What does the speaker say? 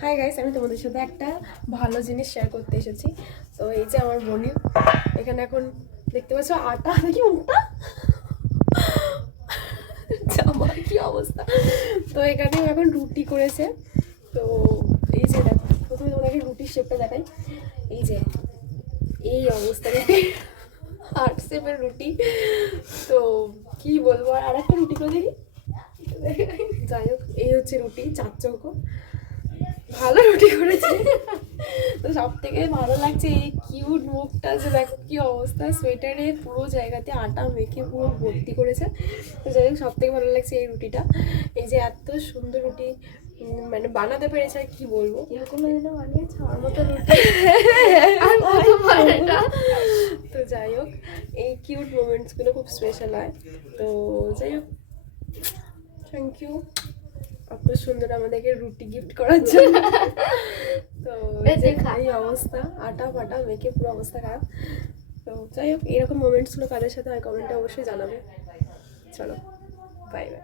Hi guys, আমি তোমাদের সাথে একটা ভালো জিনিস শেয়ার করতে এসেছি। তো এই যে আমার বোনের এখানে এখন দেখতে পাচ্ছ আটা, দেখি মুখটা জামার কি অবস্থা। তো এখানেও এখন রুটি করেছে। তো এই যে দেখো, প্রথমে তোমাদেরকে রুটির শেপটা দেখাই। এই যে এই অবস্থা রুটি, হার্ট শেপের রুটি। তো কি বলবো, আর একটা রুটি করে দেখি। যাই হোক, এই হচ্ছে রুটি, চার চৌকো, ভালো রুটি করেছে। তো সব থেকে ভালো লাগছে এই কিউট মুখটা, যে দেখো কি অবস্থা, সোয়েটারে পুরো জায়গাতে আটা মেখে পুরো ভর্তি করেছে। তো যাই হোক, সব থেকে ভালো লাগছে এই রুটিটা। এই যে এত সুন্দর রুটি মানে বানাতে পেরেছে, আর কি বলবো, এরকম যেটা বানিয়েছে আমার মতো রুটি। তো যাই হোক, এই কিউট মোমেন্টসগুলো খুব স্পেশাল হয়। তো যাই হোক, থ্যাংক ইউ এত সুন্দর আমাদেরকে রুটি গিফট করার জন্য। তো এই অবস্থা, আটা ফাটা মেখে পুরো অবস্থা খারাপ। তো যাই হোক, এরকম মোমেন্টসগুলো কাদের সাথে হয় কমেন্টে অবশ্যই জানাবে। চলো, বাই বাই।